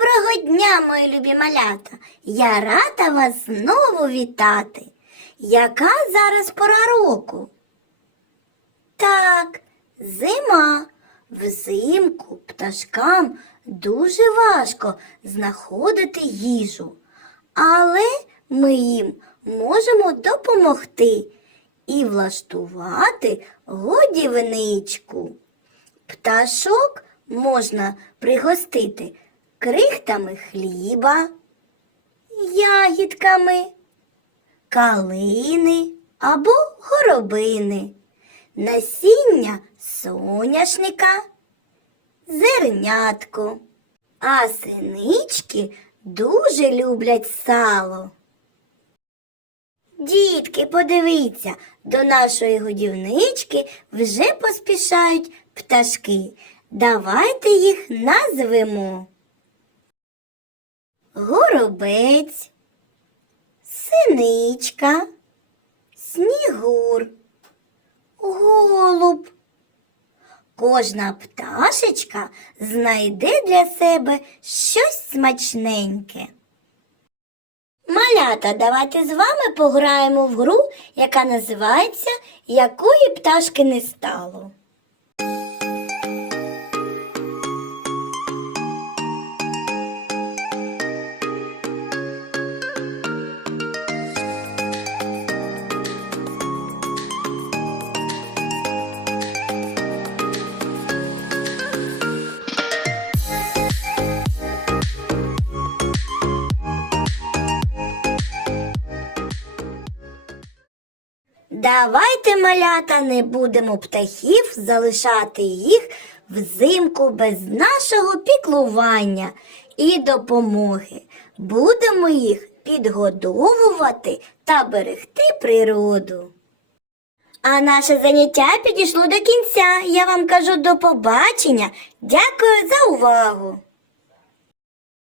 Доброго дня, мої любі малята! Я рада вас знову вітати. Яка зараз пора року? Так, зима. Взимку пташкам дуже важко знаходити їжу, але ми їм можемо допомогти і влаштувати годівничку. Пташок можна пригостити крихтами хліба, ягідками, калини або горобини, насіння соняшника, зернятко. А синички дуже люблять сало. Дітки, подивіться, до нашої годівнички вже поспішають пташки. Давайте їх назвемо. Горобець, синичка, снігур, голуб. Кожна пташечка знайде для себе щось смачненьке. Малята, давайте з вами пограємо в гру, яка називається Якої пташки не стало. Давайте, малята, не будемо птахів залишати їх взимку без нашого піклування і допомоги. Будемо їх підгодовувати та берегти природу. А наше заняття підійшло до кінця. Я вам кажу до побачення. Дякую за увагу!